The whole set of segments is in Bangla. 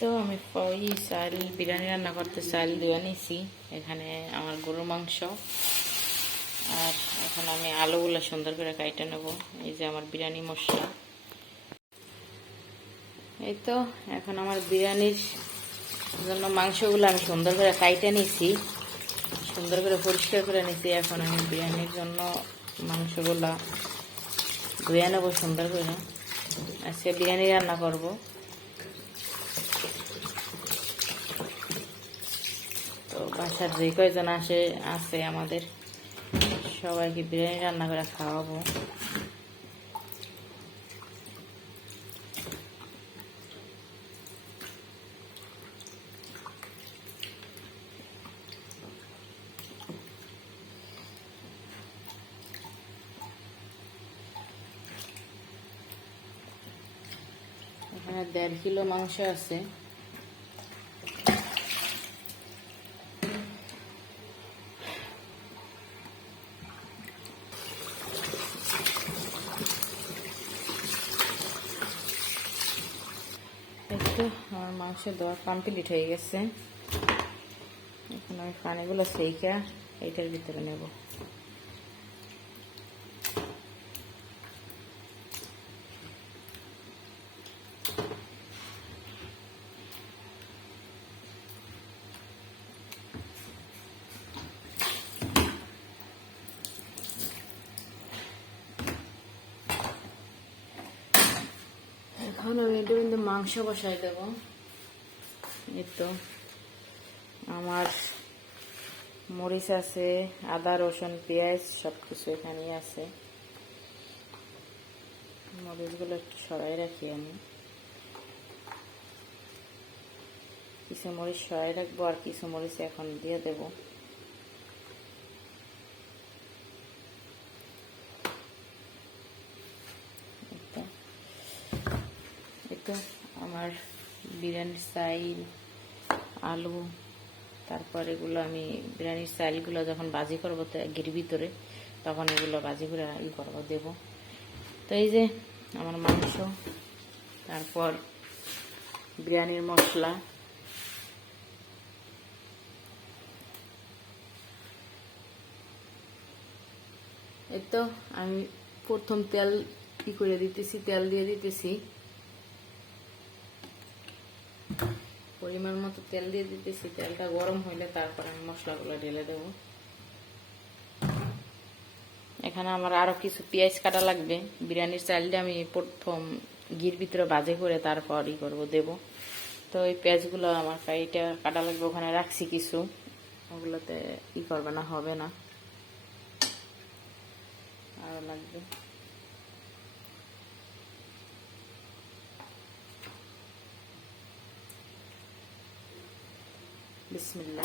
তো আমি ওই চাল, বিরিয়ানি রান্না করতে চাল দিয়ে নিছি। এখানে আমার গরুর মাংস। আর এখন আমি আলুগুলো সুন্দর করে কাইটে নেব। এই যে আমার বিরিয়ানি মশলা। এই তো, এখন আমার বিরিয়ানির জন্য মাংসগুলো আমি সুন্দর করে কাইটে নিছি। সুন্দর করে পরিষ্কার করে নিছি। এখন আমি বিরিয়ানির জন্য মাংসগুলা ধুয়ে নেব সুন্দর করে। আজকে বিরিয়ানি রান্না করব তো বাসার যে কয়জন আসে, আছে আমাদের। সবাইকে বিরিয়ানি রান্না করে খাওয়াবো। এখানে দেড় কিলো মাংস আছে। একটু আমার মাংস দেওয়া কমপ্লিট হয়ে গেছে। এখন আমি পানিগুলো সেইকা এইটার ভিতরে নেব। এখন আমি এটা কিন্তু মাংস বসাই দেব। এই তো, আমার মরিচ আছে, আদা, রসুন, পেঁয়াজ সব কিছু এখানেই আছে। মরিচগুলো একটু সরাই রাখি আমি। কিছু মরিচ সরাই রাখব আর কিছু মরিচ এখন দিয়ে দেব এই তো। একটু আমার বিরিয়ানির চাইল আলু, তারপর এগুলো আমি বিরিয়ানির চাইলগুলো যখন বাজি করব গির ভিতরে, তখন এগুলো বাজি করে ই করব, দেবো। তো এই যে আমার মাংস, তারপর বিরিয়ানির মশলা। এই তো আমি প্রথম তেল কি করে দিতেছি, তেল দিয়ে দিতেছি। পরিমাণ মতো তেল দিয়ে দিতেছি, তেলটা গরম হইলে তারপর আমি মশলাগুলো ঢেলে দেব। এখানে আমার আরও কিছু পেঁয়াজ কাটা লাগবে। বিরিয়ানির চালটা আমি প্রথম ঘির ভিতরে বাজে করে তারপর ই করব, দেব। তো ওই পেঁয়াজগুলো আমার কাইটা কাটা লাগবে, ওখানে রাখছি কিছু। ওগুলোতে ই করবে না, হবে না। আরও লাগবে। বিসমিল্লাহ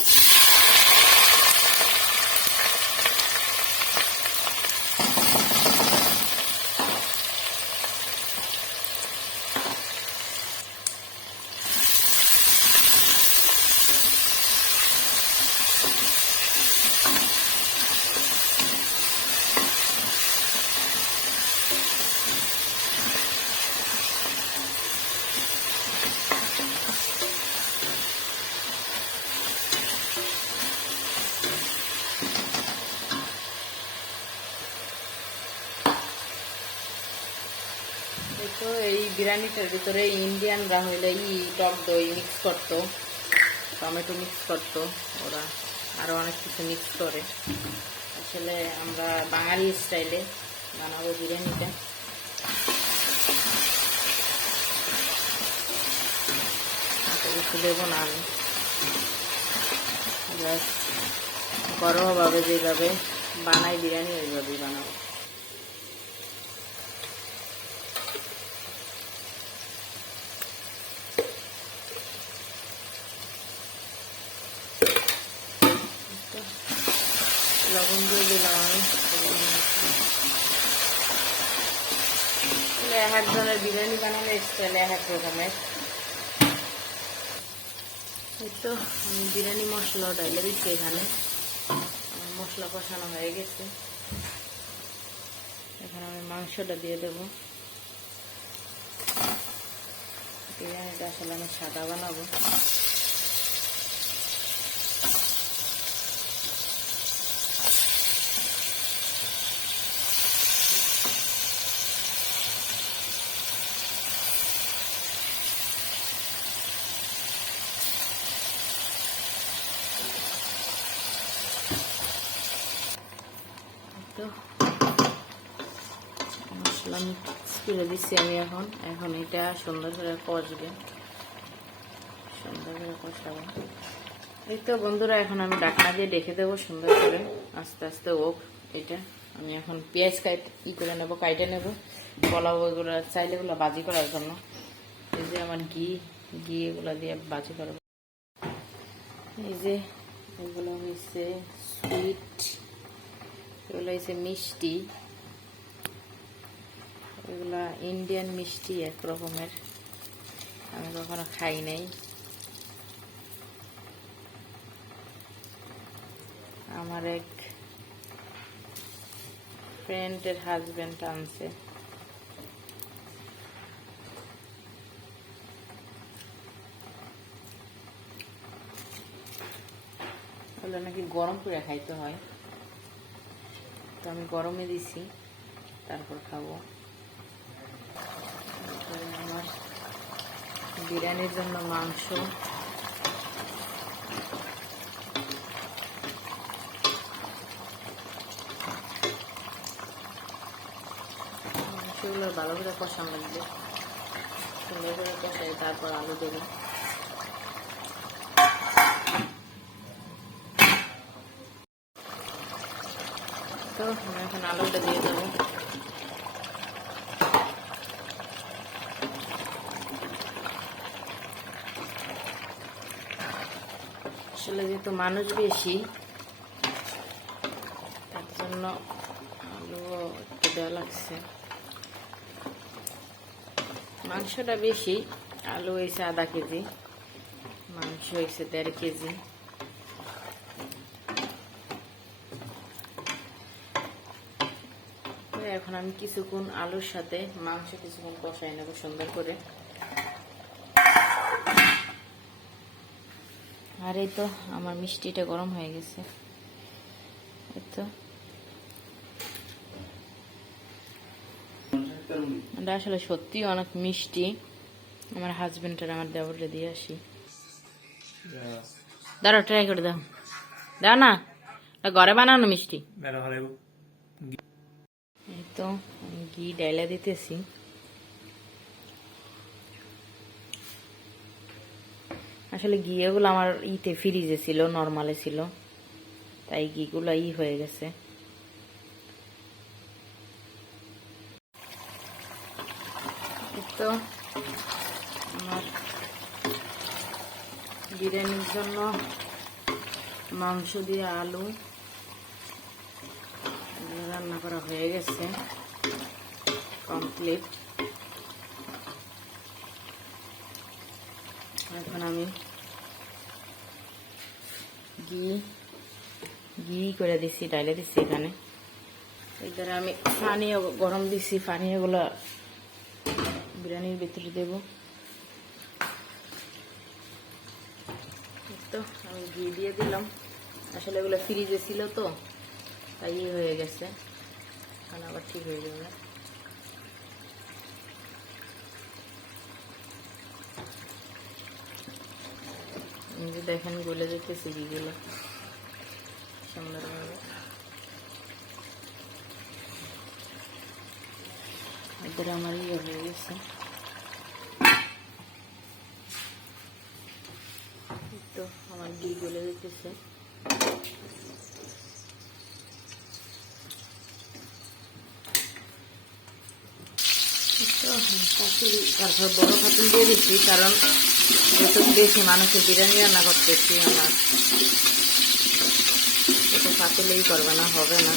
এই তো এই বিরিয়ানিটার ভিতরে ইন্ডিয়ানরা হইলে ই টক দই মিক্স করতো, টমেটো মিক্স করতো, ওরা আরও অনেক কিছু মিক্স করে। আসলে আমরা বাঙালি স্টাইলে বানাবো বিরিয়ানিটা। কিছু দেবো না আমি। জাস্ট যেভাবে বানাই বিরিয়ানি, ওইভাবেই বানাবো। লবণ দিয়ে দিলাম এক এক ধরনের বিরিয়ানি বানানো স্টাইল এক রকমের এই তো, আমি বিরিয়ানি মশলা ডাইলে দিচ্ছি এখানে। মশলা কষানো হয়ে গেছে। এখানে আমি মাংসটা দিয়ে দেবো। বিরিয়ানিটা আসলে আমি সাদা বানাবো। তো। মশলা মিক্স দিচ্ছি আমি এখন। এখন এটা সুন্দর করে কষবে। সুন্দর করে কষাবো। এই তো বন্ধুরা, এখন আমি ডাকনা দিয়ে ডেকে দেবো সুন্দর করে। আস্তে আস্তে ওক এটা। আমি এখন পেঁয়াজ কাইট ই করে নেব, কাইটে নেব। পোলাও ওগুলো চাইলে ওগুলো বাজি করার জন্য। এই যে আমার ঘি ঘি এগুলো দিয়ে বাজি করব। এই যে এগুলো হয়েছে সুইট এগুলো হয়েছে মিষ্টি। এগুলা ইন্ডিয়ান মিষ্টি এক রকমের। আমি কখনো খাই নাই। আমার এক ফ্রেন্ডের হাজবেন্ড আনছে। নাকি গরম করে খাইতে হয়। তো আমি গরমে দিছি, তারপর খাব। আমার বিরিয়ানির জন্য মাংস। মাংসগুলো ভালো করে কষান লাগবে। সুন্দর করে কষাই তারপর আলু দেবো। তো আমি এখন আলুটা দিয়ে দেবো। আসলে যেহেতু মানুষ বেশি, তার জন্য আলু একটু দেওয়া লাগছে। মাংসটা বেশি, আলু হয়েছে আধা কেজি, মাংস হয়েছে দেড় কেজি। এখন আমি কিছুক্ষণ আলুর সাথে মাংস কিছুক্ষণ কষাই নেব সুন্দর করে। আর এই তো আমার মিষ্টিটা গরম হয়ে গেছে। এই তো। এটা আসলে সত্যি অনেক মিষ্টি। আমার হাজবেন্ডের আমার দেবরে দিয়ে আসি। দাঁড়াও ট্রাই করে দাও। দাও না। ঘরে বানানো মিষ্টি। তো ঘি ডাইলা দিতেছি। আসলে ঘিয়েগুলো আমার ইতে ফ্রিজে ছিল নর্মালে ছিল। তাই ঘিগুলো ই হয়ে গেছে। তো আমার বিরিয়ানির জন্য মাংস দিয়ে আলু। করা হয়ে গেছে। কমপ্লিট এখন আমি ঘি ঘি করে দিছি ডাইলে দিছি এখানে। এখানে আমি পানীয় গরম দিছি, পানীয়গুলো বিরিয়ানির ভিতরে দেব। তো আমি ঘি দিয়ে দিলাম। আসলে এগুলো ফ্রিজে ছিল তো, তাই হয়ে গেছে। এখন আবার ঠিক হয়ে যাবে। যে দেখেন গলে যেতেছে ঘিগুলো সুন্দরভাবে। এদের আমার ইয়ে হয়ে গেছে। তো, আমার ঘি গলে যেতেছে তো তারপর বড় খাতুন দিয়ে দিচ্ছি, কারণ যেসব বেশি মানুষের বিরিয়ানি রান্না করতেছি, আমার এটা পাতিলেই করবে না, হবে না।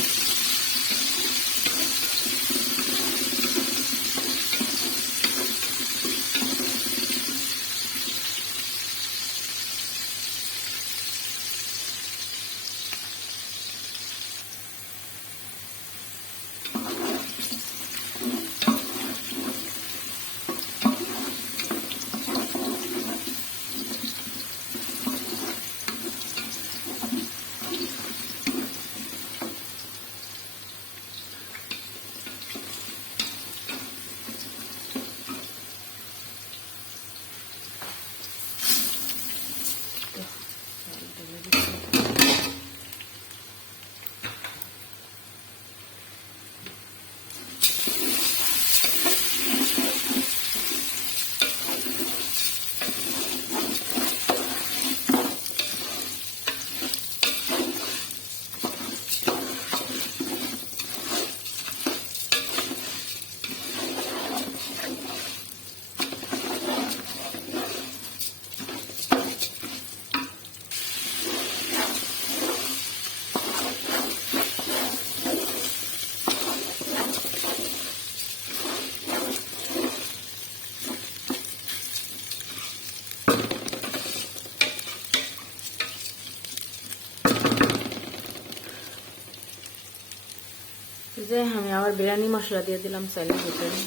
আবার বিরিয়ানি মশলা দিয়ে দিলাম চাইলে ভিতরে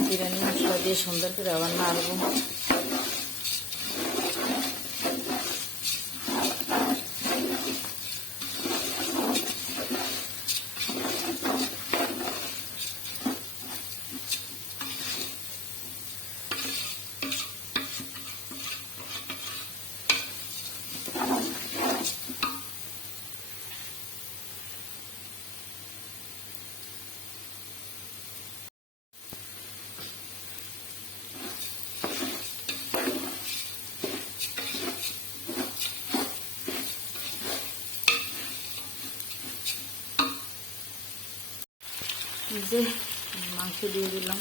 বিরিয়ানি মশলা দিয়ে সুন্দর করে আবার নাড়বো যে মাংস দিয়ে দিলাম।